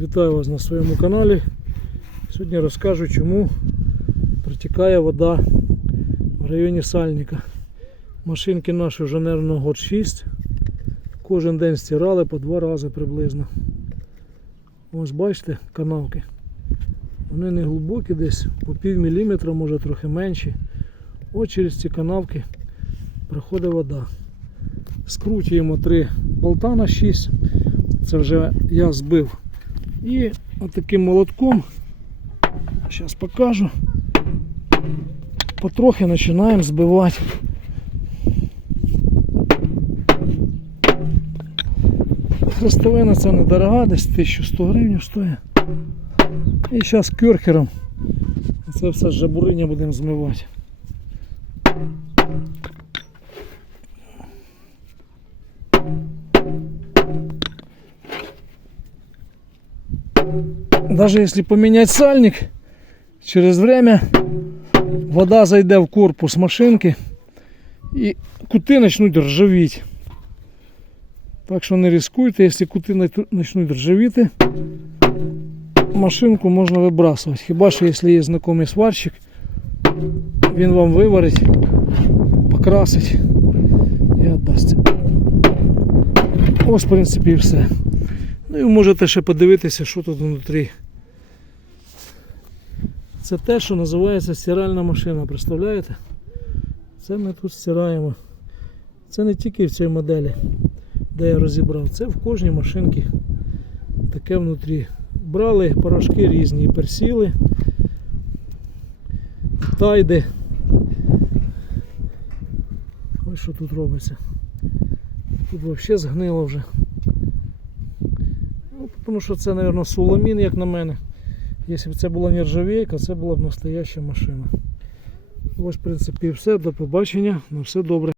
Вітаю вас на своєму каналі. Сьогодні розкажу, чому протікає вода в районі сальника. Машинки наші вже, мабуть, год 6. Кожен день стирали по два рази приблизно. Ось бачите канавки. Вони не глибокі, десь по пів міліметра, може трохи менші. Ось через ці канавки проходить вода. Скручуємо три болта на 6. Це вже я збив. І отаким молотком, зараз покажу, потрохи починаємо збивати. Хрестовина це недорога, десь 1100 гривень стоїть. І зараз кюрхером це все з жабуриння будемо змивати. Даже если поменять сальник, через время вода зайде в корпус машинки і кути почнуть ржавіти. Так що не рискуйте, якщо кути почнуть ржавіти, машинку можна вибрасувати. Хіба що якщо є знайомий сварщик, він вам виварить, покрасить і віддасть. Ось, в принципі, і все. Ну і можете ще подивитися, що тут внутрі. Це те, що називається стиральна машина, представляєте? Це ми тут стираємо. Це не тільки в цій моделі, де я розібрав, це в кожній машинці таке внутрі. Брали порошки різні, персіли, тайди. Ось що тут робиться. Тут взагалі згнило вже. Тому що це, мабуть, суламін, як на мене. Якщо б це була нержавейка, це була б настояща машина. Ось, в принципі, все. До побачення. На все добре.